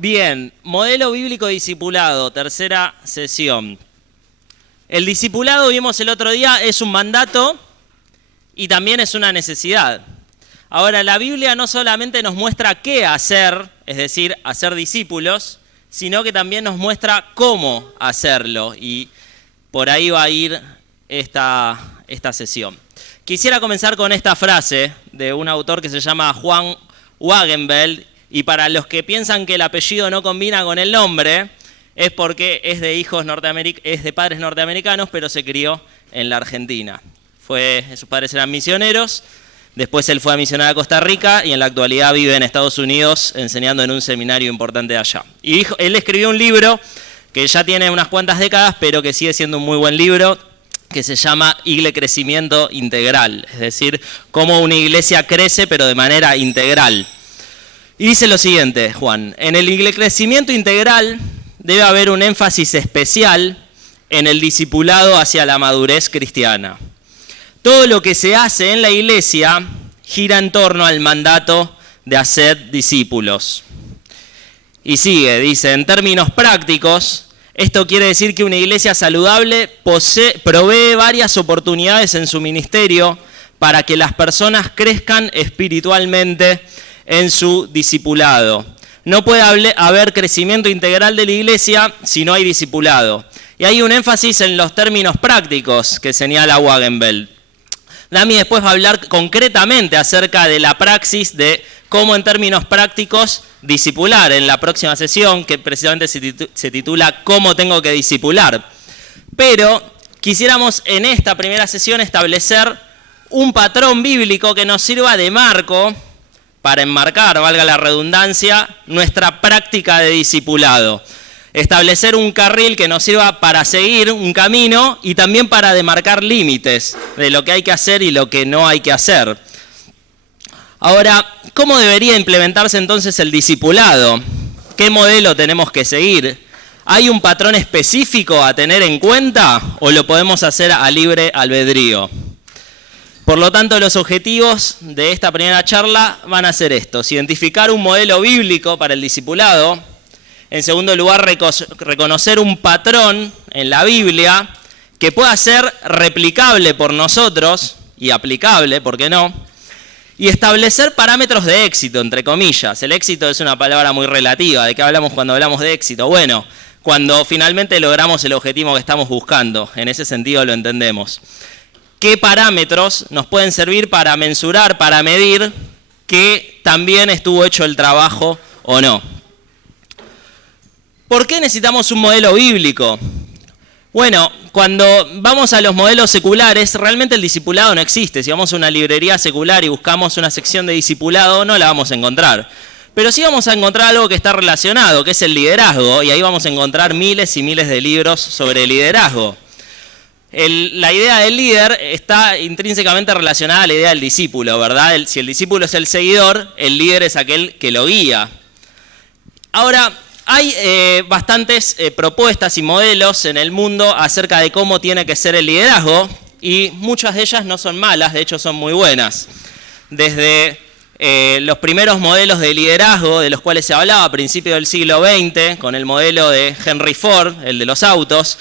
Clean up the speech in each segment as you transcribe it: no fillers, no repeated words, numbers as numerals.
Bien, modelo bíblico discipulado, tercera sesión. El discipulado, vimos el otro día, es un mandato y también es una necesidad. Ahora, la Biblia no solamente nos muestra qué hacer, es decir, hacer discípulos, sino que también nos muestra cómo hacerlo. Y por ahí va a ir esta sesión. Quisiera comenzar con esta frase de un autor que se llama Juan Wagenveld, y para los que piensan que el apellido no combina con el nombre, es porque es de padres norteamericanos, pero se crió en la Argentina. Sus padres eran misioneros, después él fue a misionar a Costa Rica y en la actualidad vive en Estados Unidos enseñando en un seminario importante de allá. Y él escribió un libro que ya tiene unas cuantas décadas, pero que sigue siendo un muy buen libro, que se llama Igle Crecimiento Integral, es decir, cómo una iglesia crece pero de manera integral. Y dice lo siguiente, Juan: en el crecimiento integral debe haber un énfasis especial en el discipulado hacia la madurez cristiana. Todo lo que se hace en la iglesia gira en torno al mandato de hacer discípulos. Y dice, en términos prácticos, esto quiere decir que una iglesia saludable provee varias oportunidades en su ministerio para que las personas crezcan espiritualmente en su discipulado. No puede haber crecimiento integral de la iglesia si no hay discipulado. Y hay un énfasis en los términos prácticos que señala Wagenveld. Dami después va a hablar concretamente acerca de la praxis de cómo en términos prácticos discipular en la próxima sesión, que precisamente se titula ¿Cómo tengo que discipular? Pero quisiéramos en esta primera sesión establecer un patrón bíblico que nos sirva de marco para enmarcar, valga la redundancia, nuestra práctica de discipulado. Establecer un carril que nos sirva para seguir un camino y también para demarcar límites de lo que hay que hacer y lo que no hay que hacer. Ahora, ¿cómo debería implementarse entonces el discipulado? ¿Qué modelo tenemos que seguir? ¿Hay un patrón específico a tener en cuenta o lo podemos hacer a libre albedrío? Por lo tanto, los objetivos de esta primera charla van a ser estos: identificar un modelo bíblico para el discipulado. En segundo lugar, reconocer un patrón en la Biblia que pueda ser replicable por nosotros y aplicable, ¿por qué no? Y establecer parámetros de éxito, entre comillas. El éxito es una palabra muy relativa. ¿De qué hablamos cuando hablamos de éxito? Bueno, cuando finalmente logramos el objetivo que estamos buscando. En ese sentido lo entendemos. ¿Qué parámetros nos pueden servir para mensurar, para medir que también estuvo hecho el trabajo o no? ¿Por qué necesitamos un modelo bíblico? Bueno, cuando vamos a los modelos seculares, realmente el discipulado no existe. Si vamos a una librería secular y buscamos una sección de discipulado, no la vamos a encontrar. Pero sí vamos a encontrar algo que está relacionado, que es el liderazgo, y ahí vamos a encontrar miles y miles de libros sobre liderazgo. La idea del líder está intrínsecamente relacionada a la idea del discípulo, ¿verdad? Si el discípulo es el seguidor, el líder es aquel que lo guía. Ahora, hay bastantes propuestas y modelos en el mundo acerca de cómo tiene que ser el liderazgo, y muchas de ellas no son malas, de hecho son muy buenas. Desde los primeros modelos de liderazgo de los cuales se hablaba a principios del siglo XX, con el modelo de Henry Ford, el de los autos,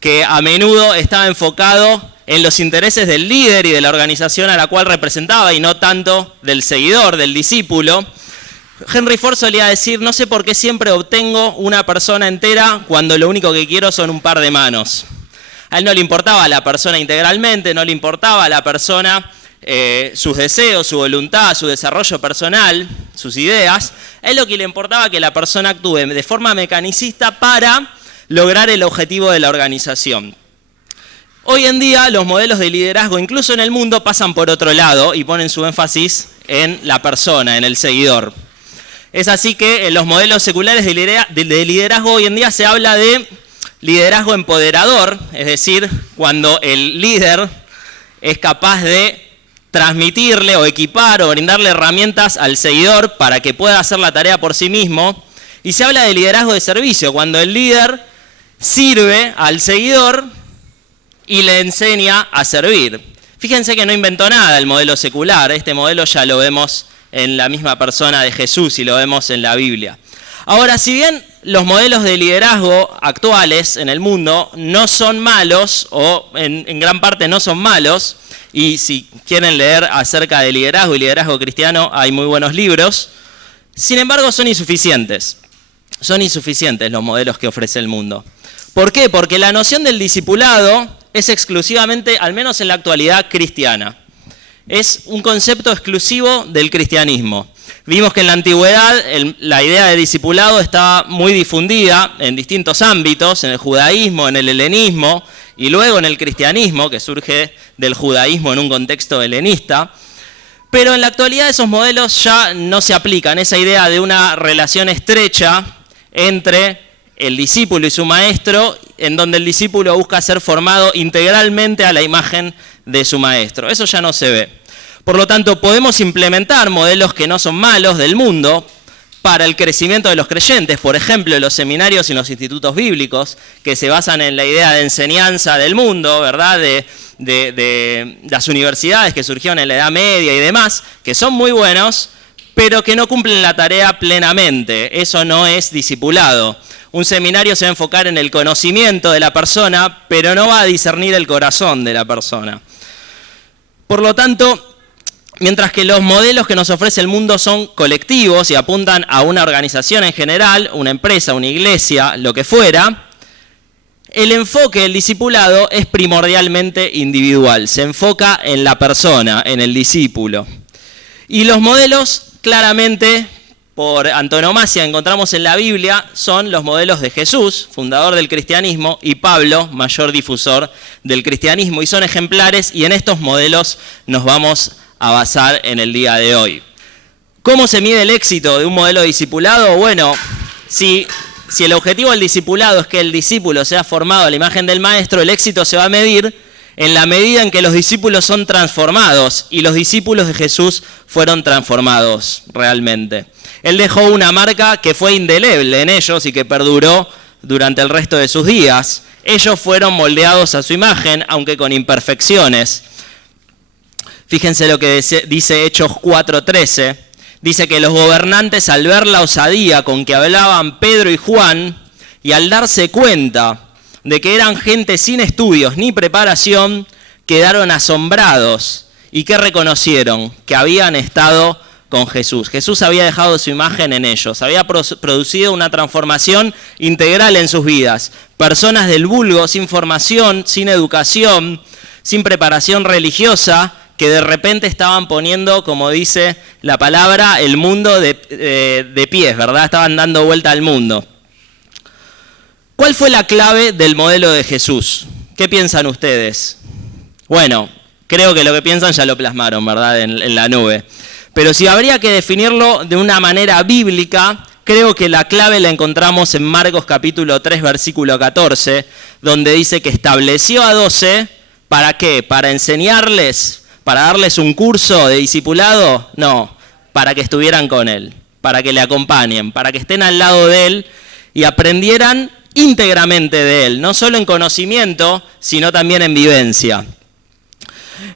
que a menudo estaba enfocado en los intereses del líder y de la organización a la cual representaba y no tanto del seguidor, del discípulo. Henry Ford solía decir: no sé por qué siempre obtengo una persona entera cuando lo único que quiero son un par de manos. A él no le importaba a la persona integralmente, no le importaba a la persona sus deseos, su voluntad, su desarrollo personal, sus ideas. A él lo que le importaba que la persona actúe de forma mecanicista para lograr el objetivo de la organización. Hoy en día los modelos de liderazgo, incluso en el mundo, pasan por otro lado y ponen su énfasis en la persona, en el seguidor. Es así que en los modelos seculares de liderazgo hoy en día se habla de liderazgo empoderador, es decir, cuando el líder es capaz de transmitirle o equipar o brindarle herramientas al seguidor para que pueda hacer la tarea por sí mismo. Y se habla de liderazgo de servicio, cuando el líder sirve al seguidor y le enseña a servir. Fíjense que no inventó nada el modelo secular, este modelo ya lo vemos en la misma persona de Jesús y lo vemos en la Biblia. Ahora, si bien los modelos de liderazgo actuales en el mundo no son malos, o en gran parte no son malos, y si quieren leer acerca de liderazgo y liderazgo cristiano, hay muy buenos libros, sin embargo son insuficientes. Son insuficientes los modelos que ofrece el mundo. ¿Por qué? Porque la noción del discipulado es exclusivamente, al menos en la actualidad, cristiana. Es un concepto exclusivo del cristianismo. Vimos que en la antigüedad la idea de discipulado estaba muy difundida en distintos ámbitos, en el judaísmo, en el helenismo, y luego en el cristianismo, que surge del judaísmo en un contexto helenista. Pero en la actualidad esos modelos ya no se aplican. Esa idea de una relación estrecha entre el discípulo y su maestro, en donde el discípulo busca ser formado integralmente a la imagen de su maestro. Eso ya no se ve. Por lo tanto, podemos implementar modelos que no son malos del mundo para el crecimiento de los creyentes. Por ejemplo, los seminarios y los institutos bíblicos, que se basan en la idea de enseñanza del mundo, ¿verdad? De las universidades que surgieron en la Edad Media y demás, que son muy buenos, pero que no cumplen la tarea plenamente. Eso no es discipulado. Un seminario se va a enfocar en el conocimiento de la persona, pero no va a discernir el corazón de la persona. Por lo tanto, mientras que los modelos que nos ofrece el mundo son colectivos y apuntan a una organización en general, una empresa, una iglesia, lo que fuera, el enfoque del discipulado es primordialmente individual. Se enfoca en la persona, en el discípulo. Y los modelos, claramente, por antonomasia, encontramos en la Biblia, son los modelos de Jesús, fundador del cristianismo, y Pablo, mayor difusor del cristianismo. Y son ejemplares, y en estos modelos nos vamos a basar en el día de hoy. ¿Cómo se mide el éxito de un modelo de discipulado? Bueno, si el objetivo del discipulado es que el discípulo sea formado a la imagen del maestro, el éxito se va a medir en la medida en que los discípulos son transformados, y los discípulos de Jesús fueron transformados realmente. Él dejó una marca que fue indeleble en ellos y que perduró durante el resto de sus días. Ellos fueron moldeados a su imagen, aunque con imperfecciones. Fíjense lo que dice Hechos 4:13. Dice que los gobernantes, al ver la osadía con que hablaban Pedro y Juan, y al darse cuenta de que eran gente sin estudios ni preparación, quedaron asombrados. ¿Y qué reconocieron? Que habían estado con Jesús. Jesús había dejado su imagen en ellos, había producido una transformación integral en sus vidas. Personas del vulgo, sin formación, sin educación, sin preparación religiosa, que de repente estaban poniendo, como dice la palabra, el mundo de pies, ¿verdad? Estaban dando vuelta al mundo. ¿Cuál fue la clave del modelo de Jesús? ¿Qué piensan ustedes? Bueno, creo que lo que piensan ya lo plasmaron, ¿verdad? En la nube. Pero si habría que definirlo de una manera bíblica, creo que la clave la encontramos en Marcos capítulo 3, versículo 14, donde dice que estableció a 12, ¿para qué? ¿Para enseñarles? ¿Para darles un curso de discipulado? No, para que estuvieran con él, para que le acompañen, para que estén al lado de él y aprendieran íntegramente de él, no solo en conocimiento, sino también en vivencia.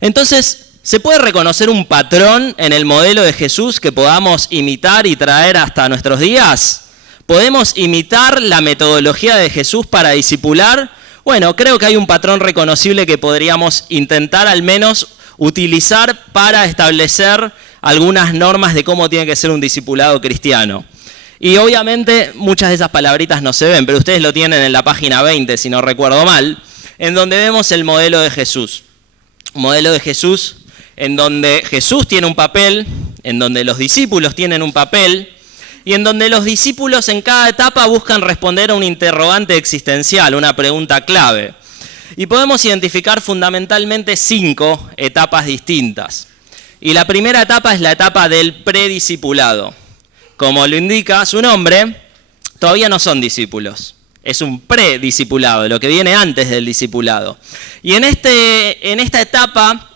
Entonces, ¿se puede reconocer un patrón en el modelo de Jesús que podamos imitar y traer hasta nuestros días? ¿Podemos imitar la metodología de Jesús para discipular? Bueno, creo que hay un patrón reconocible que podríamos intentar al menos utilizar para establecer algunas normas de cómo tiene que ser un discipulado cristiano. Y obviamente muchas de esas palabritas no se ven, pero ustedes lo tienen en la página 20, si no recuerdo mal, en donde vemos el modelo de Jesús. Un modelo de Jesús en donde Jesús tiene un papel, en donde los discípulos tienen un papel, y en donde los discípulos en cada etapa buscan responder a un interrogante existencial, una pregunta clave. Y podemos identificar fundamentalmente 5 etapas distintas. Y la primera etapa es la etapa del prediscipulado. Como lo indica su nombre, todavía no son discípulos. Es un prediscipulado, lo que viene antes del discipulado. Y en esta etapa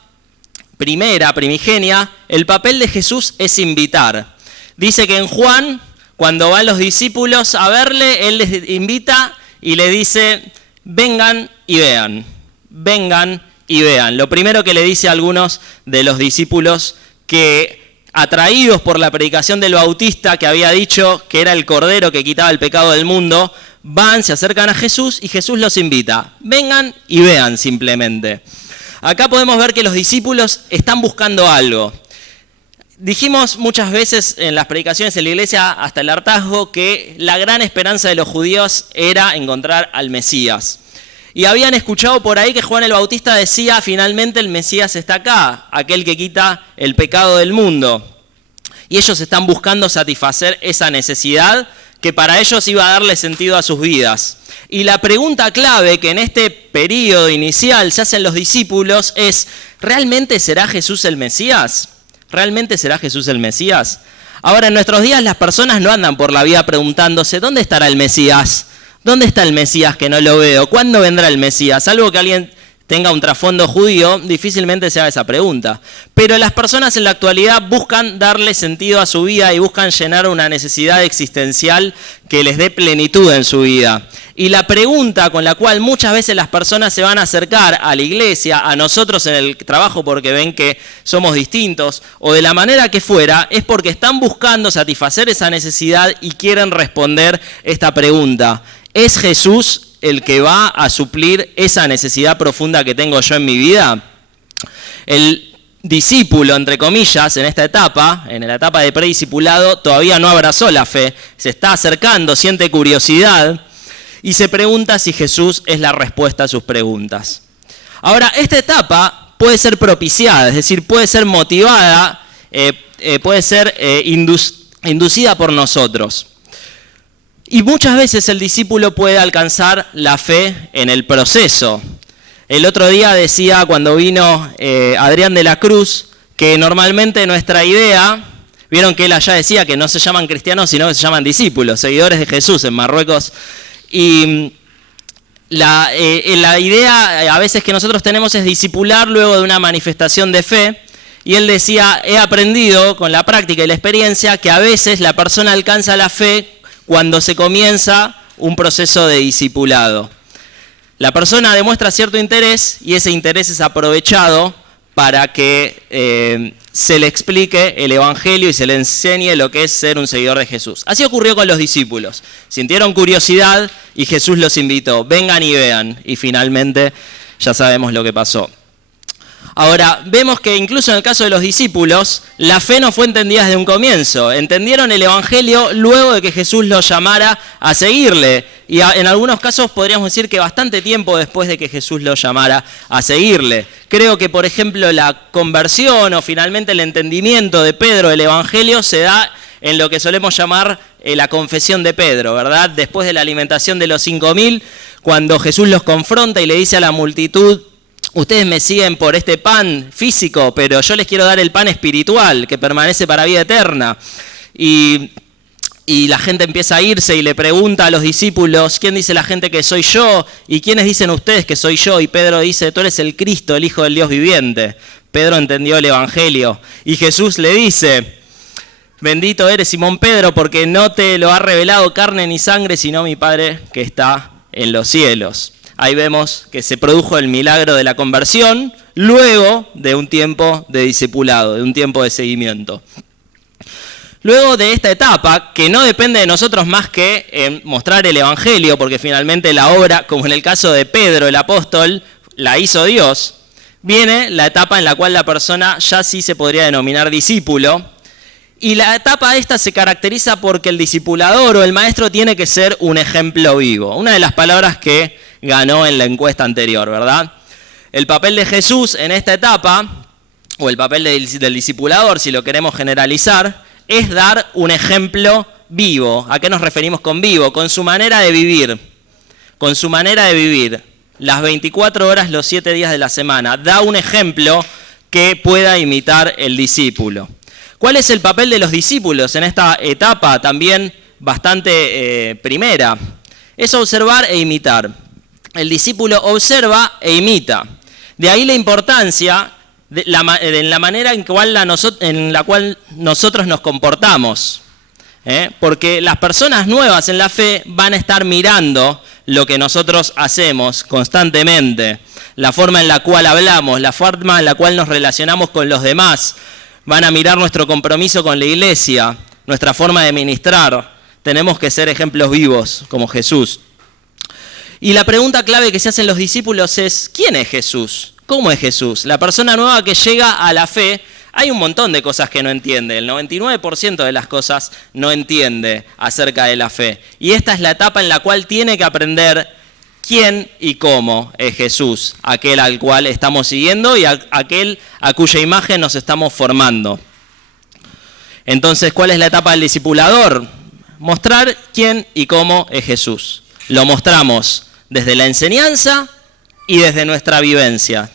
primigenia, el papel de Jesús es invitar. Dice que en Juan, cuando van los discípulos a verle, él les invita y le dice, vengan y vean, vengan y vean. Lo primero que le dice a algunos de los discípulos que atraídos por la predicación del Bautista que había dicho que era el Cordero que quitaba el pecado del mundo, van, se acercan a Jesús y Jesús los invita. Vengan y vean simplemente. Acá podemos ver que los discípulos están buscando algo. Dijimos muchas veces en las predicaciones en la iglesia hasta el hartazgo que la gran esperanza de los judíos era encontrar al Mesías. Y habían escuchado por ahí que Juan el Bautista decía, finalmente el Mesías está acá, aquel que quita el pecado del mundo. Y ellos están buscando satisfacer esa necesidad que para ellos iba a darle sentido a sus vidas. Y la pregunta clave que en este periodo inicial se hacen los discípulos es, ¿realmente será Jesús el Mesías? ¿Realmente será Jesús el Mesías? Ahora, en nuestros días las personas no andan por la vida preguntándose, ¿dónde estará el Mesías? ¿Dónde está el Mesías que no lo veo? ¿Cuándo vendrá el Mesías? Salvo que alguien tenga un trasfondo judío, difícilmente se haga esa pregunta. Pero las personas en la actualidad buscan darle sentido a su vida y buscan llenar una necesidad existencial que les dé plenitud en su vida. Y la pregunta con la cual muchas veces las personas se van a acercar a la iglesia, a nosotros en el trabajo porque ven que somos distintos, o de la manera que fuera, es porque están buscando satisfacer esa necesidad y quieren responder esta pregunta. ¿Es Jesús el que va a suplir esa necesidad profunda que tengo yo en mi vida? El discípulo, entre comillas, en esta etapa, en la etapa de prediscipulado, todavía no abrazó la fe, se está acercando, siente curiosidad y se pregunta si Jesús es la respuesta a sus preguntas. Ahora, esta etapa puede ser propiciada, es decir, puede ser motivada, puede ser inducida por nosotros. Y muchas veces el discípulo puede alcanzar la fe en el proceso. El otro día decía, cuando vino Adrián de la Cruz, que normalmente nuestra idea, vieron que él allá decía que no se llaman cristianos, sino que se llaman discípulos, seguidores de Jesús en Marruecos. Y la idea a veces que nosotros tenemos es discipular luego de una manifestación de fe. Y él decía, he aprendido con la práctica y la experiencia que a veces la persona alcanza la fe cuando se comienza un proceso de discipulado. La persona demuestra cierto interés y ese interés es aprovechado para que se le explique el Evangelio y se le enseñe lo que es ser un seguidor de Jesús. Así ocurrió con los discípulos. Sintieron curiosidad y Jesús los invitó, vengan y vean. Y finalmente ya sabemos lo que pasó. Ahora, vemos que incluso en el caso de los discípulos, la fe no fue entendida desde un comienzo. Entendieron el Evangelio luego de que Jesús los llamara a seguirle. Y en algunos casos podríamos decir que bastante tiempo después de que Jesús los llamara a seguirle. Creo que, por ejemplo, la conversión o finalmente el entendimiento de Pedro del Evangelio se da en lo que solemos llamar la confesión de Pedro, ¿verdad? Después de la alimentación de los 5.000, cuando Jesús los confronta y le dice a la multitud, ustedes me siguen por este pan físico, pero yo les quiero dar el pan espiritual que permanece para vida eterna. Y la gente empieza a irse y le pregunta a los discípulos, ¿quién dice la gente que soy yo? ¿Y quiénes dicen ustedes que soy yo? Y Pedro dice, tú eres el Cristo, el Hijo del Dios viviente. Pedro entendió el Evangelio. Y Jesús le dice, bendito eres Simón Pedro, porque no te lo ha revelado carne ni sangre, sino mi Padre que está en los cielos. Ahí vemos que se produjo el milagro de la conversión luego de un tiempo de discipulado, de un tiempo de seguimiento. Luego de esta etapa, que no depende de nosotros más que en mostrar el Evangelio, porque finalmente la obra, como en el caso de Pedro, el apóstol, la hizo Dios, viene la etapa en la cual la persona ya sí se podría denominar discípulo. Y la etapa esta se caracteriza porque el discipulador o el maestro tiene que ser un ejemplo vivo. Una de las palabras que ganó en la encuesta anterior, ¿verdad? El papel de Jesús en esta etapa, o el papel del discipulador, si lo queremos generalizar, es dar un ejemplo vivo. ¿A qué nos referimos con vivo? Con su manera de vivir. Con su manera de vivir. Las 24 horas, los 7 días de la semana. Da un ejemplo que pueda imitar el discípulo. ¿Cuál es el papel de los discípulos en esta etapa también bastante primera? Es observar e imitar. El discípulo observa e imita. De ahí la importancia en la manera en la cual nosotros nos comportamos. Porque las personas nuevas en la fe van a estar mirando lo que nosotros hacemos constantemente. La forma en la cual hablamos, la forma en la cual nos relacionamos con los demás, van a mirar nuestro compromiso con la iglesia, nuestra forma de ministrar. Tenemos que ser ejemplos vivos como Jesús. Y la pregunta clave que se hacen los discípulos es, ¿quién es Jesús? ¿Cómo es Jesús? La persona nueva que llega a la fe, hay un montón de cosas que no entiende. El 99% de las cosas no entiende acerca de la fe. Y esta es la etapa en la cual tiene que aprender quién y cómo es Jesús, aquel al cual estamos siguiendo y aquel a cuya imagen nos estamos formando. Entonces, ¿cuál es la etapa del discipulador? Mostrar quién y cómo es Jesús. Lo mostramos desde la enseñanza y desde nuestra vivencia.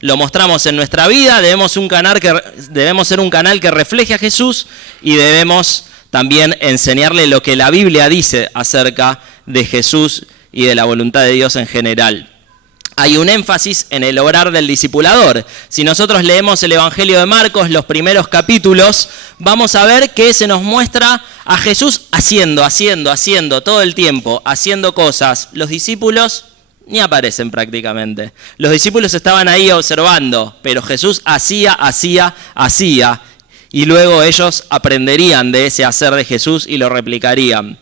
Lo mostramos en nuestra vida, debemos ser un canal que refleje a Jesús y debemos también enseñarle lo que la Biblia dice acerca de Jesús y de la voluntad de Dios en general. Hay un énfasis en el obrar del discipulador. Si nosotros leemos el Evangelio de Marcos, los primeros capítulos, vamos a ver que se nos muestra a Jesús haciendo todo el tiempo, haciendo cosas. Los discípulos ni aparecen prácticamente. Los discípulos estaban ahí observando, pero Jesús hacía, y luego ellos aprenderían de ese hacer de Jesús y lo replicarían.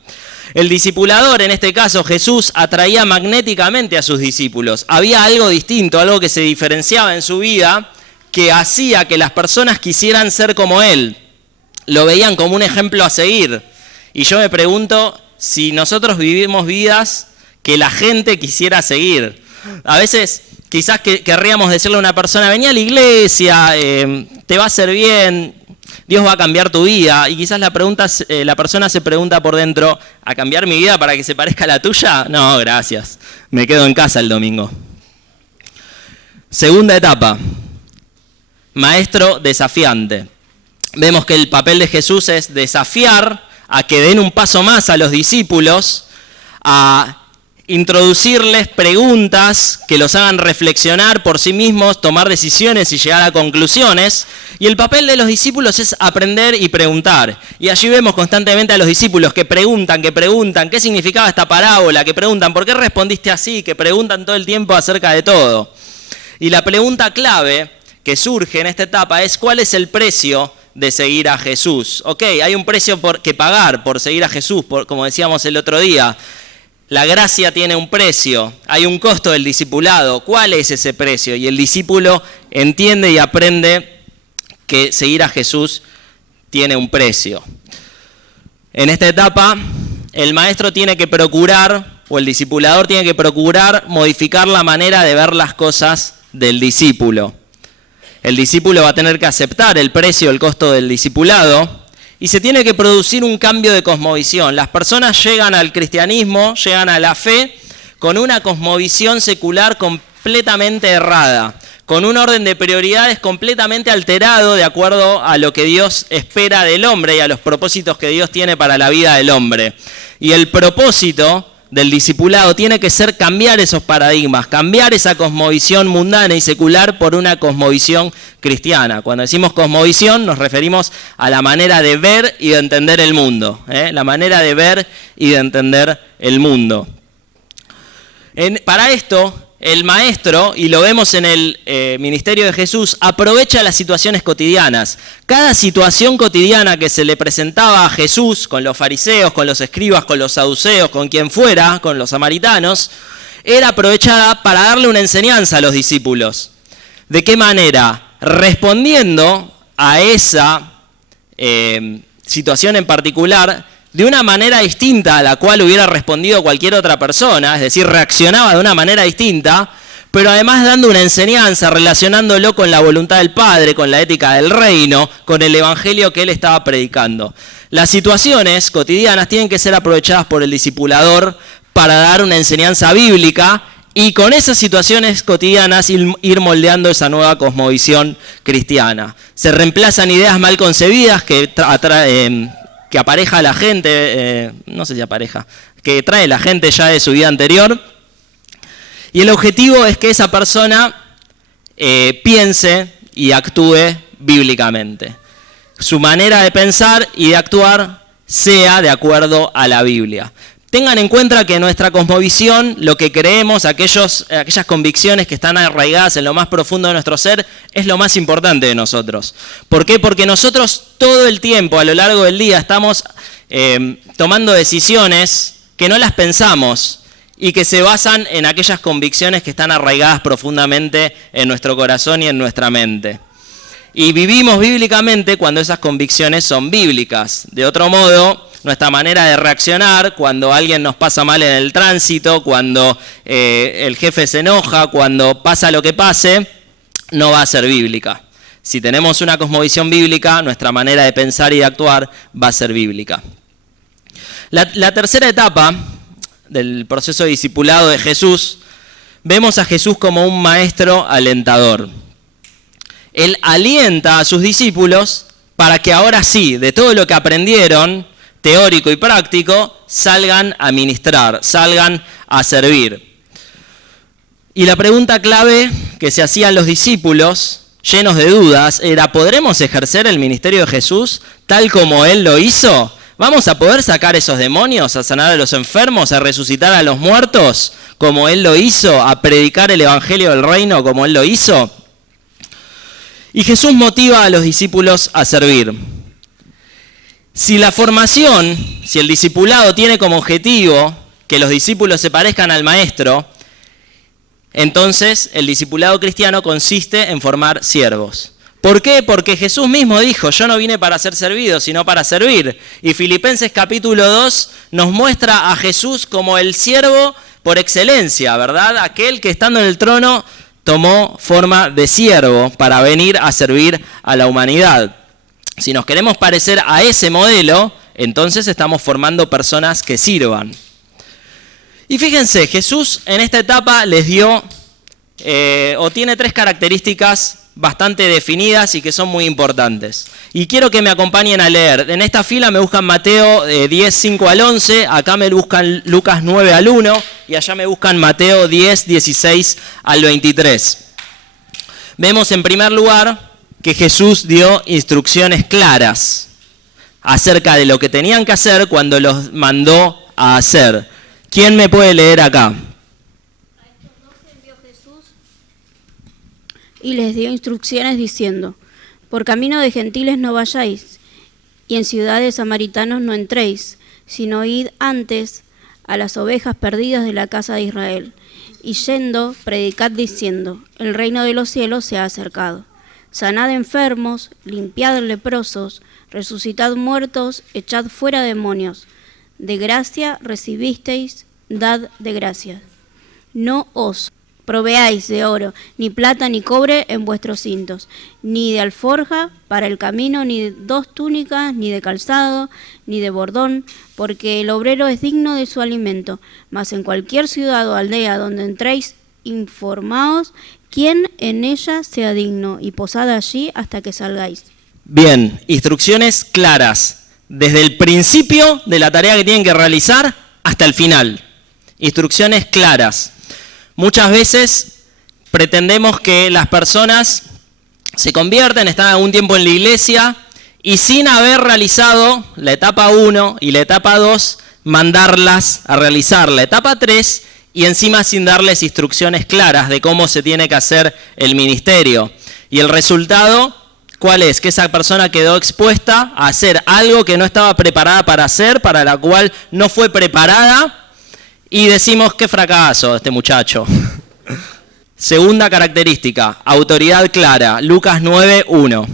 El discipulador, en este caso Jesús, atraía magnéticamente a sus discípulos. Había algo distinto, algo que se diferenciaba en su vida, que hacía que las personas quisieran ser como él. Lo veían como un ejemplo a seguir. Y yo me pregunto si nosotros vivimos vidas que la gente quisiera seguir. A veces quizás querríamos decirle a una persona, vení a la iglesia, te va a hacer bien, Dios va a cambiar tu vida. Y quizás la persona se pregunta por dentro, ¿a cambiar mi vida para que se parezca a la tuya? No, gracias, me quedo en casa el domingo. Segunda etapa, maestro desafiante. Vemos que el papel de Jesús es desafiar a que den un paso más a los discípulos, a introducirles preguntas que los hagan reflexionar por sí mismos, tomar decisiones y llegar a conclusiones. Y el papel de los discípulos es aprender y preguntar. Y allí vemos constantemente a los discípulos que preguntan, qué significaba esta parábola, que preguntan por qué respondiste así, que preguntan todo el tiempo acerca de todo. Y la pregunta clave que surge en esta etapa es ¿cuál es el precio de seguir a Jesús? Ok, hay un precio que pagar por seguir a Jesús, como decíamos el otro día. La gracia tiene un precio, hay un costo del discipulado. ¿Cuál es ese precio? Y el discípulo entiende y aprende que seguir a Jesús tiene un precio. En esta etapa, el maestro tiene que procurar, o el discipulador tiene que procurar modificar la manera de ver las cosas del discípulo. El discípulo va a tener que aceptar el precio, el costo del discipulado, y se tiene que producir un cambio de cosmovisión. Las personas llegan al cristianismo, llegan a la fe, con una cosmovisión secular completamente errada, con un orden de prioridades completamente alterado de acuerdo a lo que Dios espera del hombre y a los propósitos que Dios tiene para la vida del hombre. Y el propósito del discipulado tiene que ser cambiar esos paradigmas, cambiar esa cosmovisión mundana y secular por una cosmovisión cristiana. Cuando decimos cosmovisión nos referimos a la manera de ver y de entender el mundo, la manera de ver y de entender el mundo. Para esto, el maestro, y lo vemos en el ministerio de Jesús, aprovecha las situaciones cotidianas. Cada situación cotidiana que se le presentaba a Jesús, con los fariseos, con los escribas, con los saduceos, con quien fuera, con los samaritanos, era aprovechada para darle una enseñanza a los discípulos. ¿De qué manera? Respondiendo a esa situación en particular, de una manera distinta a la cual hubiera respondido cualquier otra persona, es decir, reaccionaba de una manera distinta, pero además dando una enseñanza, relacionándolo con la voluntad del Padre, con la ética del reino, con el evangelio que él estaba predicando. Las situaciones cotidianas tienen que ser aprovechadas por el discipulador para dar una enseñanza bíblica y con esas situaciones cotidianas ir moldeando esa nueva cosmovisión cristiana. Se reemplazan ideas mal concebidas que apareja a la gente, no sé si apareja, que trae la gente ya de su vida anterior. Y el objetivo es que esa persona piense y actúe bíblicamente. Su manera de pensar y de actuar sea de acuerdo a la Biblia. tengan en cuenta que nuestra cosmovisión, lo que creemos, aquellas convicciones que están arraigadas en lo más profundo de nuestro ser, es lo más importante de nosotros. ¿Por qué? Porque nosotros todo el tiempo, a lo largo del día, estamos tomando decisiones que no las pensamos y que se basan en aquellas convicciones que están arraigadas profundamente en nuestro corazón y en nuestra mente. Y vivimos bíblicamente cuando esas convicciones son bíblicas. De otro modo, nuestra manera de reaccionar cuando alguien nos pasa mal en el tránsito, cuando el jefe se enoja, cuando pasa lo que pase, no va a ser bíblica. Si tenemos una cosmovisión bíblica, nuestra manera de pensar y de actuar va a ser bíblica. La tercera etapa del proceso de discipulado de Jesús, vemos a Jesús como un maestro alentador. Él alienta a sus discípulos para que ahora sí, de todo lo que aprendieron, teórico y práctico, salgan a ministrar, salgan a servir. Y la pregunta clave que se hacían los discípulos, llenos de dudas, era: ¿podremos ejercer el ministerio de Jesús tal como Él lo hizo? ¿Vamos a poder sacar esos demonios, a sanar a los enfermos, a resucitar a los muertos como Él lo hizo, a predicar el evangelio del reino como Él lo hizo? Y Jesús motiva a los discípulos a servir. Si la formación, si el discipulado tiene como objetivo que los discípulos se parezcan al maestro, entonces el discipulado cristiano consiste en formar siervos. ¿Por qué? Porque Jesús mismo dijo: yo no vine para ser servido, sino para servir. Y Filipenses capítulo 2 nos muestra a Jesús como el siervo por excelencia, ¿verdad? Aquel que estando en el trono tomó forma de siervo para venir a servir a la humanidad. Si nos queremos parecer a ese modelo, entonces estamos formando personas que sirvan. Y fíjense, Jesús en esta etapa les dio, o tiene 3 características bastante definidas y que son muy importantes. Y quiero que me acompañen a leer. En esta fila me buscan Mateo 10, 5 al 11, acá me buscan Lucas 9 al 1 y allá me buscan Mateo 10, 16 al 23. Vemos en primer lugar que Jesús dio instrucciones claras acerca de lo que tenían que hacer cuando los mandó a hacer. ¿Quién me puede leer acá? Y les dio instrucciones diciendo: por camino de gentiles no vayáis, y en ciudades samaritanos no entréis, sino id antes a las ovejas perdidas de la casa de Israel. Y yendo, predicad diciendo: el reino de los cielos se ha acercado. Sanad enfermos, limpiad leprosos, resucitad muertos, echad fuera demonios. De gracia recibisteis, dad de gracia. No os proveáis de oro, ni plata, ni cobre en vuestros cintos, ni de alforja para el camino, ni de 2 túnicas, ni de calzado, ni de bordón, porque el obrero es digno de su alimento. Mas en cualquier ciudad o aldea donde entréis, informaos quién en ella sea digno, y posad allí hasta que salgáis. Bien, instrucciones claras, desde el principio de la tarea que tienen que realizar hasta el final. Instrucciones claras. Muchas veces pretendemos que las personas se convierten, están algún tiempo en la iglesia y sin haber realizado la etapa 1 y la etapa 2, mandarlas a realizar la etapa 3 y encima sin darles instrucciones claras de cómo se tiene que hacer el ministerio. Y el resultado, ¿cuál es? Que esa persona quedó expuesta a hacer algo que no estaba preparada para hacer, para la cual no fue preparada. Y decimos: qué fracaso este muchacho. Segunda característica, autoridad clara, Lucas 9, 1.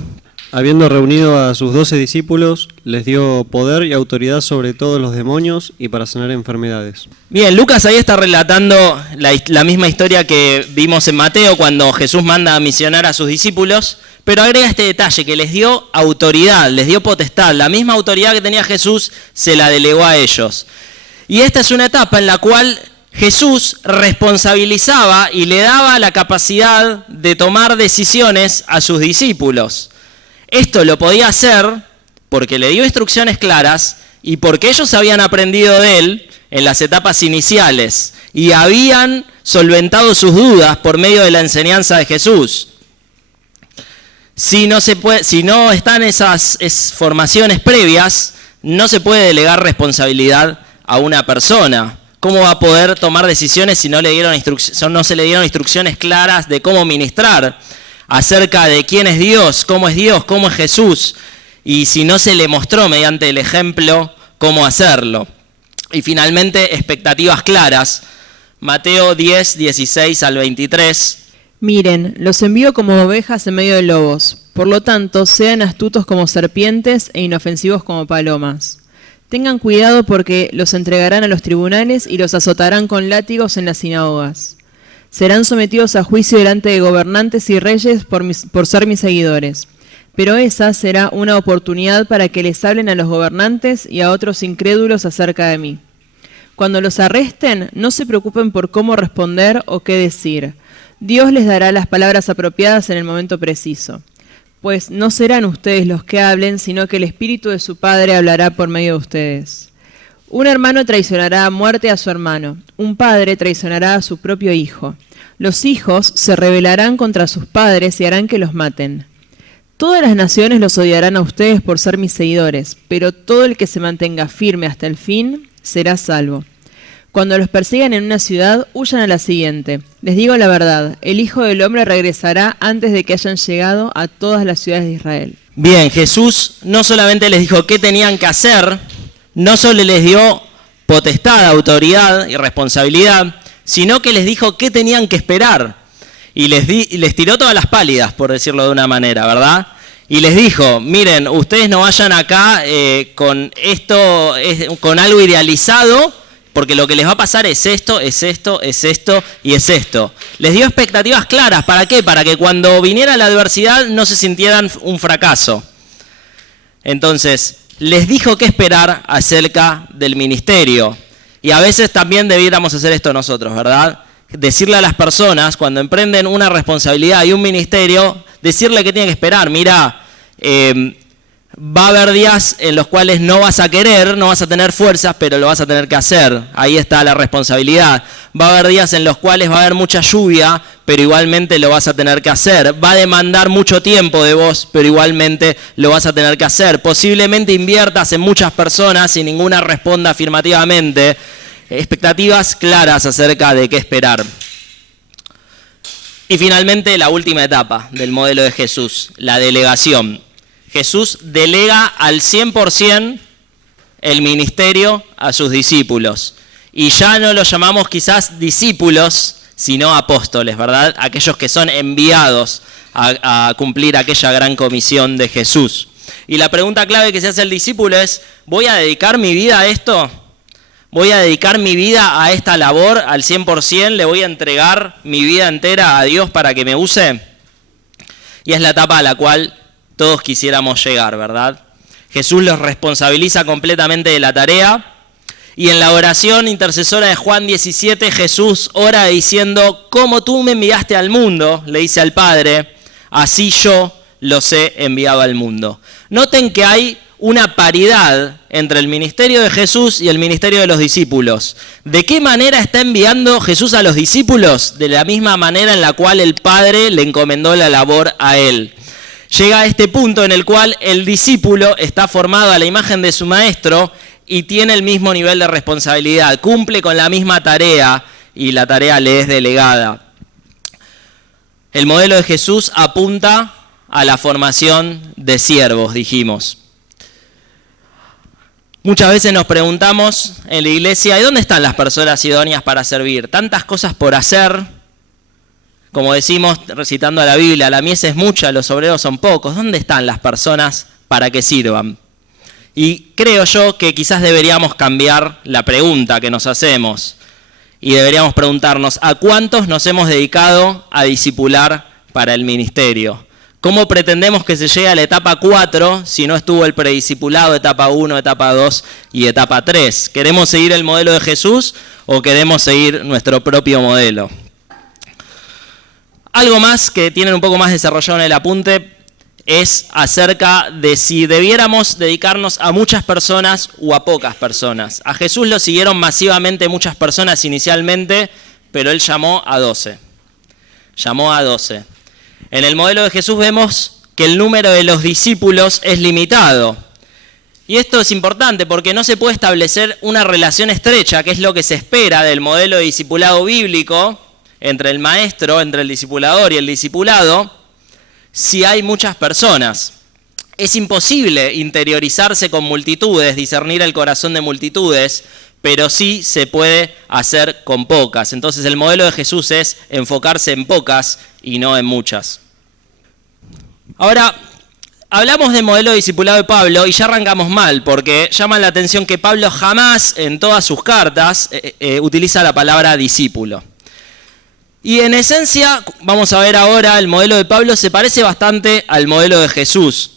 Habiendo reunido a sus 12 discípulos, les dio poder y autoridad sobre todos los demonios y para sanar enfermedades. Bien, Lucas ahí está relatando la misma historia que vimos en Mateo cuando Jesús manda a misionar a sus discípulos, pero agrega este detalle, que les dio autoridad, les dio potestad. La misma autoridad que tenía Jesús se la delegó a ellos. Y esta es una etapa en la cual Jesús responsabilizaba y le daba la capacidad de tomar decisiones a sus discípulos. Esto lo podía hacer porque le dio instrucciones claras y porque ellos habían aprendido de él en las etapas iniciales y habían solventado sus dudas por medio de la enseñanza de Jesús. Si no están esas formaciones previas, no se puede delegar responsabilidad a una persona. ¿Cómo va a poder tomar decisiones si no se le dieron instrucciones claras de cómo ministrar acerca de quién es Dios, cómo es Jesús? Y si no se le mostró mediante el ejemplo cómo hacerlo. Y finalmente, expectativas claras. Mateo 10, 16 al 23. Miren, los envío como ovejas en medio de lobos. Por lo tanto, sean astutos como serpientes e inofensivos como palomas. Tengan cuidado porque los entregarán a los tribunales y los azotarán con látigos en las sinagogas. Serán sometidos a juicio delante de gobernantes y reyes por ser mis seguidores. Pero esa será una oportunidad para que les hablen a los gobernantes y a otros incrédulos acerca de mí. Cuando los arresten, no se preocupen por cómo responder o qué decir. Dios les dará las palabras apropiadas en el momento preciso. Pues no serán ustedes los que hablen, sino que el Espíritu de su Padre hablará por medio de ustedes. Un hermano traicionará a muerte a su hermano. Un padre traicionará a su propio hijo. Los hijos se rebelarán contra sus padres y harán que los maten. Todas las naciones los odiarán a ustedes por ser mis seguidores, pero todo el que se mantenga firme hasta el fin será salvo. Cuando los persigan en una ciudad, huyan a la siguiente. Les digo la verdad, el Hijo del Hombre regresará antes de que hayan llegado a todas las ciudades de Israel. Bien, Jesús no solamente les dijo qué tenían que hacer, no solo les dio potestad, autoridad y responsabilidad, sino que les dijo qué tenían que esperar. Y les tiró todas las pálidas, por decirlo de una manera, ¿verdad? Y les dijo, miren, ustedes no vayan acá con algo idealizado, porque lo que les va a pasar es esto, es esto, es esto y es esto. Les dio expectativas claras. ¿Para qué? Para que cuando viniera la adversidad no se sintieran un fracaso. Entonces, les dijo qué esperar acerca del ministerio. Y a veces también debiéramos hacer esto nosotros, ¿verdad? Decirle a las personas, cuando emprenden una responsabilidad y un ministerio, decirle qué tienen que esperar. Mira, va a haber días en los cuales no vas a querer, no vas a tener fuerzas, pero lo vas a tener que hacer. Ahí está la responsabilidad. Va a haber días en los cuales va a haber mucha lluvia, pero igualmente lo vas a tener que hacer. Va a demandar mucho tiempo de vos, pero igualmente lo vas a tener que hacer. Posiblemente inviertas en muchas personas y ninguna responda afirmativamente. Expectativas claras acerca de qué esperar. Y finalmente la última etapa del modelo de Jesús, la delegación. Jesús delega al 100% el ministerio a sus discípulos. Y ya no los llamamos quizás discípulos, sino apóstoles, ¿verdad? Aquellos que son enviados a cumplir aquella gran comisión de Jesús. Y la pregunta clave que se hace el discípulo es, ¿voy a dedicar mi vida a esto? ¿Voy a dedicar mi vida a esta labor al 100%? ¿Le voy a entregar mi vida entera a Dios para que me use? Y es la etapa a la cual todos quisiéramos llegar, ¿verdad? Jesús los responsabiliza completamente de la tarea. Y en la oración intercesora de Juan 17, Jesús ora diciendo, como tú me enviaste al mundo, le dice al Padre, así yo los he enviado al mundo. Noten que hay una paridad entre el ministerio de Jesús y el ministerio de los discípulos. ¿De qué manera está enviando Jesús a los discípulos? De la misma manera en la cual el Padre le encomendó la labor a él. Llega a este punto en el cual el discípulo está formado a la imagen de su maestro y tiene el mismo nivel de responsabilidad, cumple con la misma tarea y la tarea le es delegada. El modelo de Jesús apunta a la formación de siervos, dijimos. Muchas veces nos preguntamos en la iglesia, ¿y dónde están las personas idóneas para servir? Tantas cosas por hacer, como decimos recitando a la Biblia, la mies es mucha, los obreros son pocos. ¿Dónde están las personas para que sirvan? Y creo yo que quizás deberíamos cambiar la pregunta que nos hacemos y deberíamos preguntarnos, ¿a cuántos nos hemos dedicado a discipular para el ministerio? ¿Cómo pretendemos que se llegue a la etapa 4 si no estuvo el prediscipulado, etapa 1, etapa 2 y etapa 3? ¿Queremos seguir el modelo de Jesús o queremos seguir nuestro propio modelo? Algo más que tienen un poco más desarrollado en el apunte es acerca de si debiéramos dedicarnos a muchas personas o a pocas personas. A Jesús lo siguieron masivamente muchas personas inicialmente, pero él llamó a 12. Llamó a 12. En el modelo de Jesús vemos que el número de los discípulos es limitado. Y esto es importante porque no se puede establecer una relación estrecha, que es lo que se espera del modelo de discipulado bíblico, entre el maestro, entre el discipulador y el discipulado, si hay muchas personas. Es imposible interiorizarse con multitudes, discernir el corazón de multitudes, pero sí se puede hacer con pocas. Entonces el modelo de Jesús es enfocarse en pocas y no en muchas. Ahora, hablamos del modelo de discipulado de Pablo y ya arrancamos mal, porque llama la atención que Pablo jamás en todas sus cartas utiliza la palabra discípulo. Y en esencia, vamos a ver ahora, el modelo de Pablo se parece bastante al modelo de Jesús.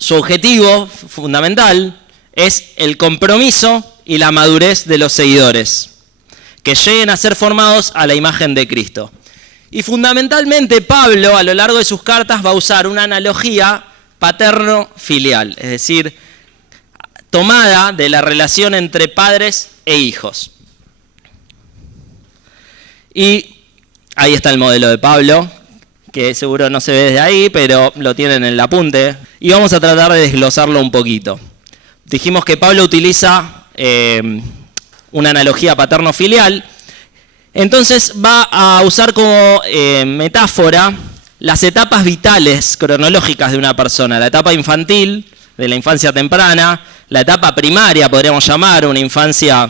Su objetivo fundamental es el compromiso y la madurez de los seguidores, que lleguen a ser formados a la imagen de Cristo. Y fundamentalmente Pablo, a lo largo de sus cartas, va a usar una analogía paterno-filial, es decir, tomada de la relación entre padres e hijos. Y ahí está el modelo de Pablo, que seguro no se ve desde ahí, pero lo tienen en el apunte. Y vamos a tratar de desglosarlo un poquito. Dijimos que Pablo utiliza una analogía paterno-filial. Entonces va a usar como metáfora las etapas vitales cronológicas de una persona. La etapa infantil, de la infancia temprana, la etapa primaria, podríamos llamar, una infancia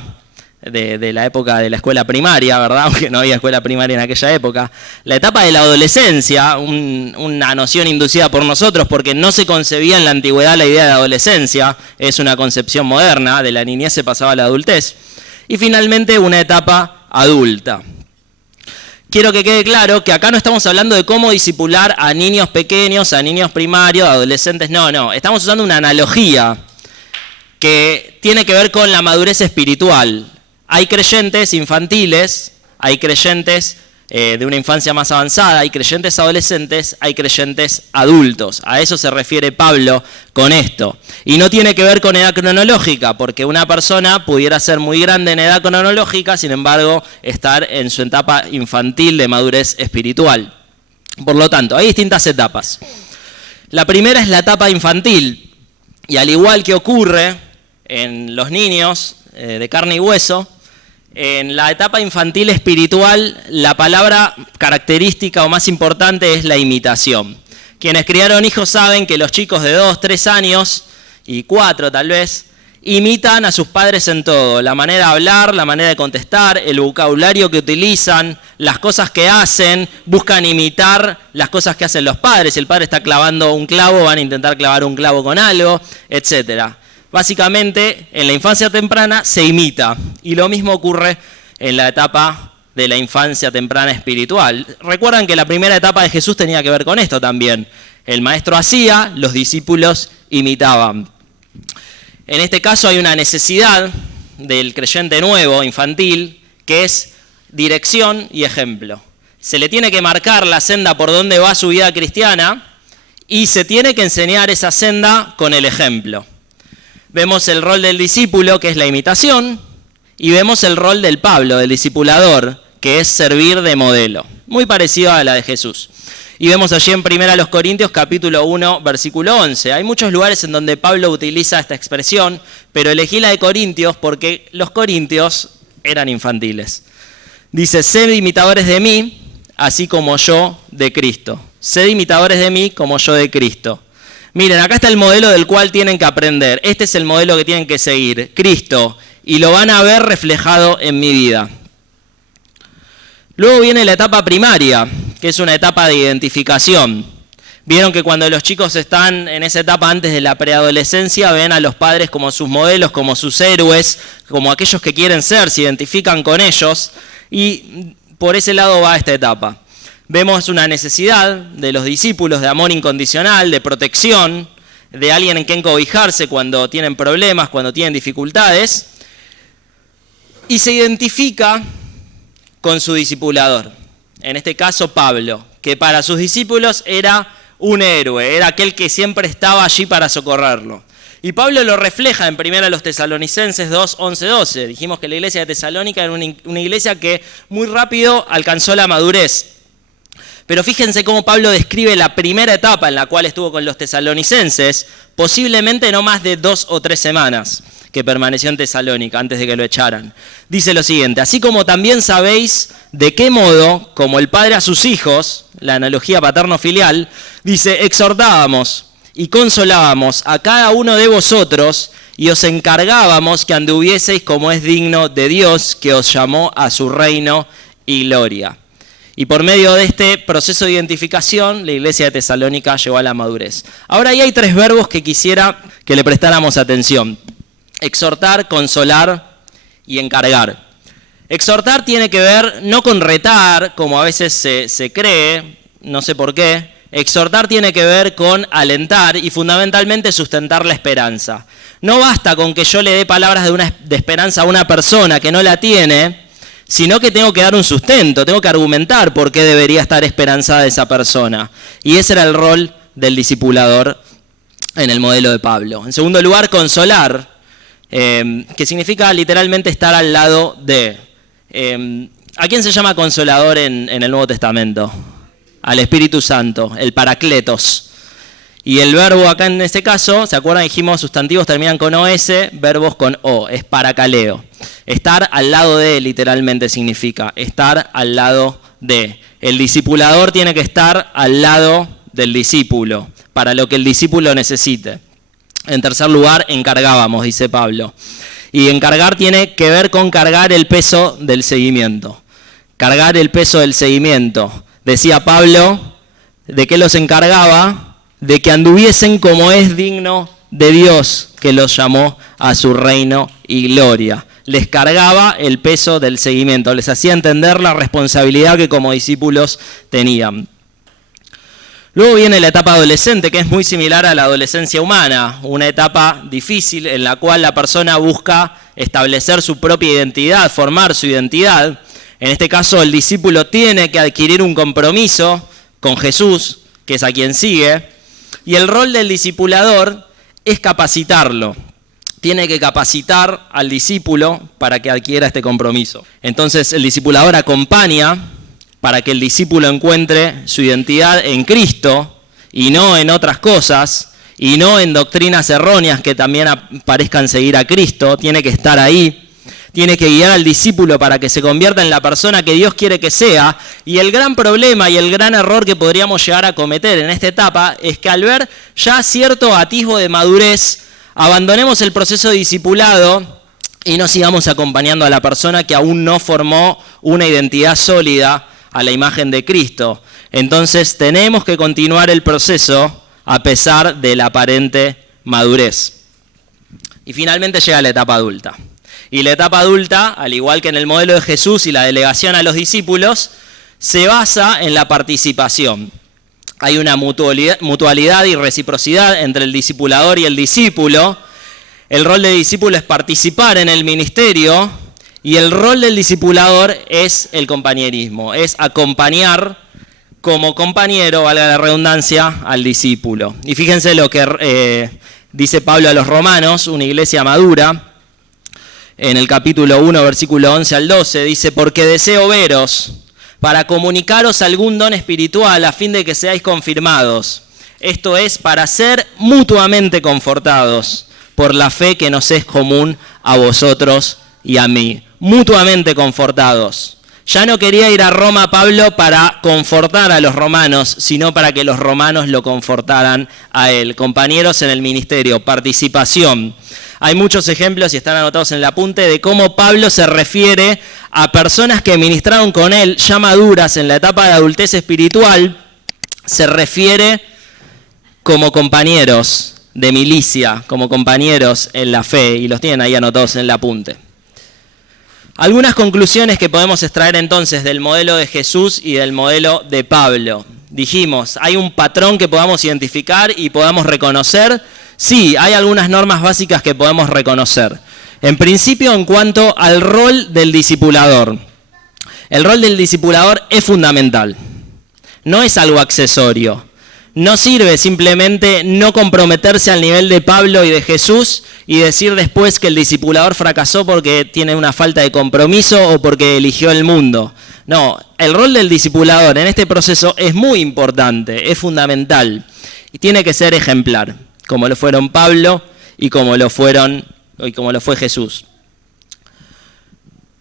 de la época de la escuela primaria, ¿verdad? Aunque no había escuela primaria en aquella época. La etapa de la adolescencia, una noción inducida por nosotros porque no se concebía en la antigüedad la idea de adolescencia, es una concepción moderna, de la niñez se pasaba a la adultez. Y finalmente una etapa adulta. Quiero que quede claro que acá no estamos hablando de cómo discipular a niños pequeños, a niños primarios, a adolescentes, no. Estamos usando una analogía que tiene que ver con la madurez espiritual. Hay creyentes infantiles, hay creyentes de una infancia más avanzada, hay creyentes adolescentes, hay creyentes adultos. A eso se refiere Pablo con esto. Y no tiene que ver con edad cronológica, porque una persona pudiera ser muy grande en edad cronológica, sin embargo, estar en su etapa infantil de madurez espiritual. Por lo tanto, hay distintas etapas. La primera es la etapa infantil, y al igual que ocurre en los niños de carne y hueso, en la etapa infantil espiritual, la palabra característica o más importante es la imitación. Quienes criaron hijos saben que los chicos de 2, 3 años y 4 tal vez, imitan a sus padres en todo. La manera de hablar, la manera de contestar, el vocabulario que utilizan, las cosas que hacen, buscan imitar las cosas que hacen los padres. Si el padre está clavando un clavo, van a intentar clavar un clavo con algo, etcétera. Básicamente, en la infancia temprana se imita, y lo mismo ocurre en la etapa de la infancia temprana espiritual. Recuerdan que la primera etapa de Jesús tenía que ver con esto también. El maestro hacía, los discípulos imitaban. En este caso hay una necesidad del creyente nuevo, infantil, que es dirección y ejemplo. Se le tiene que marcar la senda por donde va su vida cristiana y se tiene que enseñar esa senda con el ejemplo. Vemos el rol del discípulo, que es la imitación, y vemos el rol del Pablo, del discipulador, que es servir de modelo, muy parecido a la de Jesús. Y vemos allí en 1 Corintios capítulo 1, versículo 11. Hay muchos lugares en donde Pablo utiliza esta expresión, pero elegí la de Corintios porque los corintios eran infantiles. Dice, sed imitadores de mí, así como yo de Cristo. Sed imitadores de mí como yo de Cristo. Miren, acá está el modelo del cual tienen que aprender. Este es el modelo que tienen que seguir, Cristo, y lo van a ver reflejado en mi vida. Luego viene la etapa primaria, que es una etapa de identificación. Vieron que cuando los chicos están en esa etapa antes de la preadolescencia, ven a los padres como sus modelos, como sus héroes, como aquellos que quieren ser, se identifican con ellos, y por ese lado va esta etapa. Vemos una necesidad de los discípulos de amor incondicional, de protección, de alguien en quien cobijarse cuando tienen problemas, cuando tienen dificultades, y se identifica con su discipulador, en este caso Pablo, que para sus discípulos era un héroe, era aquel que siempre estaba allí para socorrerlo. Y Pablo lo refleja en 1 Tesalonicenses 2, 11, 12. Dijimos que la iglesia de Tesalónica era una iglesia que muy rápido alcanzó la madurez. Pero fíjense cómo Pablo describe la primera etapa en la cual estuvo con los tesalonicenses, posiblemente no más de 2 o 3 semanas que permaneció en Tesalónica antes de que lo echaran. Dice lo siguiente: así como también sabéis de qué modo, como el padre a sus hijos, la analogía paterno-filial, dice, exhortábamos y consolábamos a cada uno de vosotros y os encargábamos que anduvieseis como es digno de Dios, que os llamó a su reino y gloria. Y por medio de este proceso de identificación, la iglesia de Tesalónica llegó a la madurez. Ahora ahí hay 3 verbos que quisiera que le prestáramos atención: exhortar, consolar y encargar. Exhortar tiene que ver no con retar, como a veces se cree, no sé por qué. Exhortar tiene que ver con alentar y fundamentalmente sustentar la esperanza. No basta con que yo le dé palabras de esperanza a una persona que no la tiene, sino que tengo que dar un sustento, tengo que argumentar por qué debería estar esperanzada esa persona. Y ese era el rol del discipulador en el modelo de Pablo. En segundo lugar, consolar, que significa literalmente estar al lado de. ¿A quién se llama consolador en el Nuevo Testamento? Al Espíritu Santo, el Paracletos. Y el verbo acá en este caso, ¿se acuerdan? Dijimos sustantivos terminan con OS, verbos con O, es paracaleo. Estar al lado de, literalmente significa estar al lado de. El discipulador tiene que estar al lado del discípulo, para lo que el discípulo necesite. En tercer lugar, encargábamos, dice Pablo. Y encargar tiene que ver con cargar el peso del seguimiento. Cargar el peso del seguimiento. Decía Pablo, ¿de qué los encargaba? De que anduviesen como es digno de Dios, que los llamó a su reino y gloria. Les cargaba el peso del seguimiento, les hacía entender la responsabilidad que como discípulos tenían. Luego viene la etapa adolescente, que es muy similar a la adolescencia humana, una etapa difícil en la cual la persona busca establecer su propia identidad, formar su identidad. En este caso, el discípulo tiene que adquirir un compromiso con Jesús, que es a quien sigue, y el rol del discipulador es capacitarlo. Tiene que capacitar al discípulo para que adquiera este compromiso. Entonces, el discipulador acompaña para que el discípulo encuentre su identidad en Cristo y no en otras cosas, y no en doctrinas erróneas que también parezcan seguir a Cristo. Tiene que estar ahí. Tiene que guiar al discípulo para que se convierta en la persona que Dios quiere que sea. Y el gran problema y el gran error que podríamos llegar a cometer en esta etapa es que al ver ya cierto atisbo de madurez, abandonemos el proceso de discipulado y no sigamos acompañando a la persona que aún no formó una identidad sólida a la imagen de Cristo. Entonces tenemos que continuar el proceso a pesar de la aparente madurez. Y finalmente llega la etapa adulta. Y la etapa adulta, al igual que en el modelo de Jesús y la delegación a los discípulos, se basa en la participación. Hay una mutualidad y reciprocidad entre el discipulador y el discípulo. El rol del discípulo es participar en el ministerio y el rol del discipulador es el compañerismo, es acompañar como compañero, valga la redundancia, al discípulo. Y fíjense lo que dice Pablo a los romanos, una iglesia madura. En el capítulo 1, versículo 11 al 12, dice: porque deseo veros para comunicaros algún don espiritual a fin de que seáis confirmados. Esto es, para ser mutuamente confortados por la fe que nos es común a vosotros y a mí. Mutuamente confortados. Ya no quería ir a Roma Pablo para confortar a los romanos, sino para que los romanos lo confortaran a él. Compañeros en el ministerio, participación. Hay muchos ejemplos, y están anotados en el apunte, de cómo Pablo se refiere a personas que ministraron con él, ya maduras en la etapa de adultez espiritual. Se refiere como compañeros de milicia, como compañeros en la fe, y los tienen ahí anotados en el apunte. Algunas conclusiones que podemos extraer entonces del modelo de Jesús y del modelo de Pablo. Dijimos, ¿hay un patrón que podamos identificar y podamos reconocer? Sí, hay algunas normas básicas que podemos reconocer. En principio, en cuanto al rol del discipulador. El rol del discipulador es fundamental. No es algo accesorio. No sirve simplemente no comprometerse al nivel de Pablo y de Jesús y decir después que el discipulador fracasó porque tiene una falta de compromiso o porque eligió el mundo. No, el rol del discipulador en este proceso es muy importante, es fundamental y tiene que ser ejemplar, como lo fueron Pablo y como lo fue Jesús.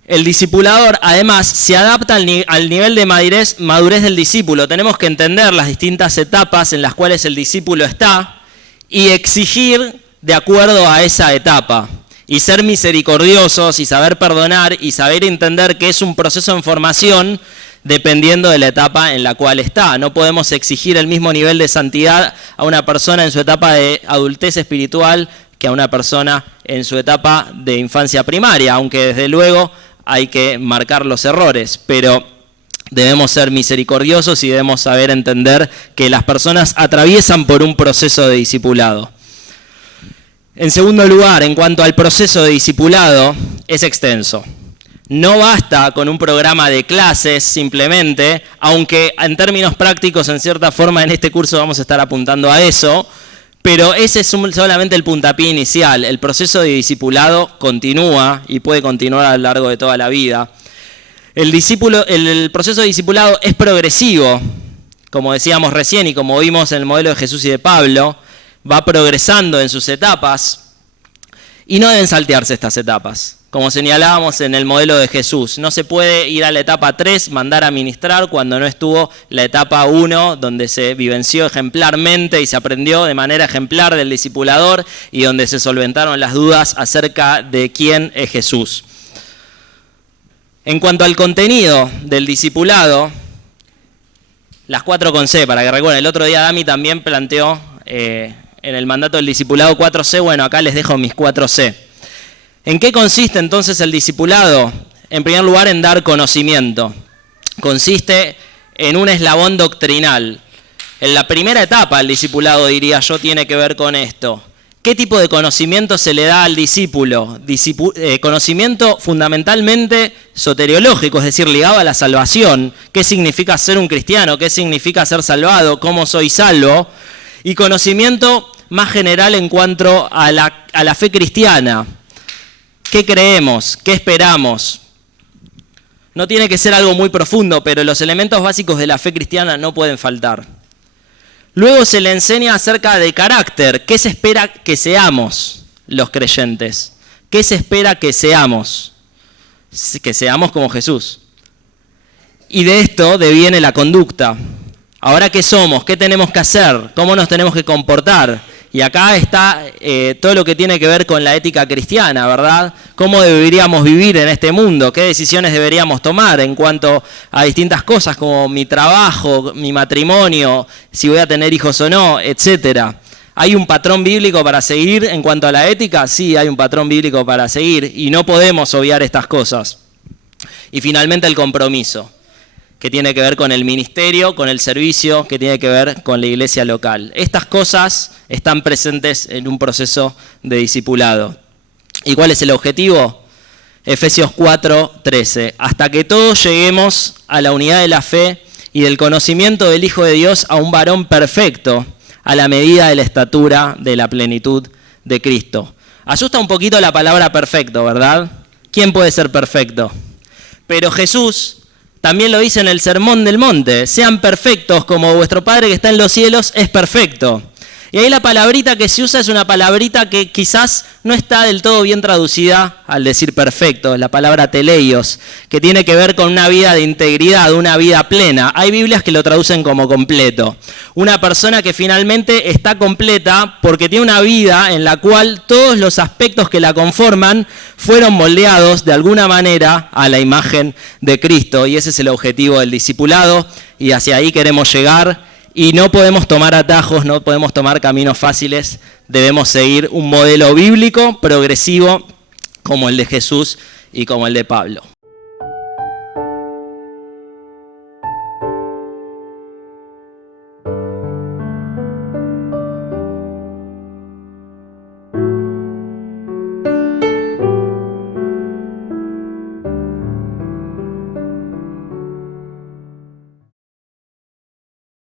El discipulador, además, se adapta al nivel de madurez del discípulo. Tenemos que entender las distintas etapas en las cuales el discípulo está y exigir de acuerdo a esa etapa. Y ser misericordiosos y saber perdonar y saber entender que es un proceso en formación dependiendo de la etapa en la cual está. No podemos exigir el mismo nivel de santidad a una persona en su etapa de adultez espiritual que a una persona en su etapa de infancia primaria, aunque desde luego hay que marcar los errores, pero debemos ser misericordiosos y debemos saber entender que las personas atraviesan por un proceso de discipulado. En segundo lugar, en cuanto al proceso de discipulado, es extenso. No basta con un programa de clases simplemente, aunque en términos prácticos, en cierta forma, en este curso vamos a estar apuntando a eso, pero ese es solamente el puntapié inicial. El proceso de discipulado continúa y puede continuar a lo largo de toda la vida. El proceso de discipulado es progresivo, como decíamos recién y como vimos en el modelo de Jesús y de Pablo, va progresando en sus etapas y no deben saltearse estas etapas. Como señalábamos en el modelo de Jesús, no se puede ir a la etapa 3, mandar a ministrar, cuando no estuvo la etapa 1, donde se vivenció ejemplarmente y se aprendió de manera ejemplar del discipulador y donde se solventaron las dudas acerca de quién es Jesús. En cuanto al contenido del discipulado, las 4 con C, para que recuerden, el otro día Dami también planteó en el mandato del discipulado 4C, bueno, acá les dejo mis 4C. ¿En qué consiste entonces el discipulado? En primer lugar, en dar conocimiento. Consiste en un eslabón doctrinal. En la primera etapa del discipulado, diría yo, tiene que ver con esto. ¿Qué tipo de conocimiento se le da al discípulo? Conocimiento fundamentalmente soteriológico, es decir, ligado a la salvación. ¿Qué significa ser un cristiano? ¿Qué significa ser salvado? ¿Cómo soy salvo? Y conocimiento más general en cuanto a la fe cristiana. ¿Qué creemos? ¿Qué esperamos? No tiene que ser algo muy profundo, pero los elementos básicos de la fe cristiana no pueden faltar. Luego se le enseña acerca de carácter. ¿Qué se espera que seamos los creyentes? ¿Qué se espera que seamos? Que seamos como Jesús. Y de esto deviene la conducta. Ahora, ¿qué somos? ¿Qué tenemos que hacer? ¿Cómo nos tenemos que comportar? Y acá está todo lo que tiene que ver con la ética cristiana, ¿verdad? ¿Cómo deberíamos vivir en este mundo? ¿Qué decisiones deberíamos tomar en cuanto a distintas cosas como mi trabajo, mi matrimonio, si voy a tener hijos o no, etcétera? ¿Hay un patrón bíblico para seguir en cuanto a la ética? Sí, hay un patrón bíblico para seguir y no podemos obviar estas cosas. Y finalmente el compromiso, que tiene que ver con el ministerio, con el servicio, que tiene que ver con la iglesia local. Estas cosas están presentes en un proceso de discipulado. ¿Y cuál es el objetivo? Efesios 4:13. Hasta que todos lleguemos a la unidad de la fe y del conocimiento del Hijo de Dios, a un varón perfecto, a la medida de la estatura de la plenitud de Cristo. Asusta un poquito la palabra perfecto, ¿verdad? ¿Quién puede ser perfecto? Pero Jesús también lo dice en el Sermón del Monte: sean perfectos como vuestro Padre que está en los cielos es perfecto. Y ahí la palabrita que se usa es una palabrita que quizás no está del todo bien traducida al decir perfecto, la palabra teleios, que tiene que ver con una vida de integridad, una vida plena. Hay Biblias que lo traducen como completo. Una persona que finalmente está completa porque tiene una vida en la cual todos los aspectos que la conforman fueron moldeados de alguna manera a la imagen de Cristo. Y ese es el objetivo del discipulado y hacia ahí queremos llegar. Y no podemos tomar atajos, no podemos tomar caminos fáciles, debemos seguir un modelo bíblico progresivo como el de Jesús y como el de Pablo.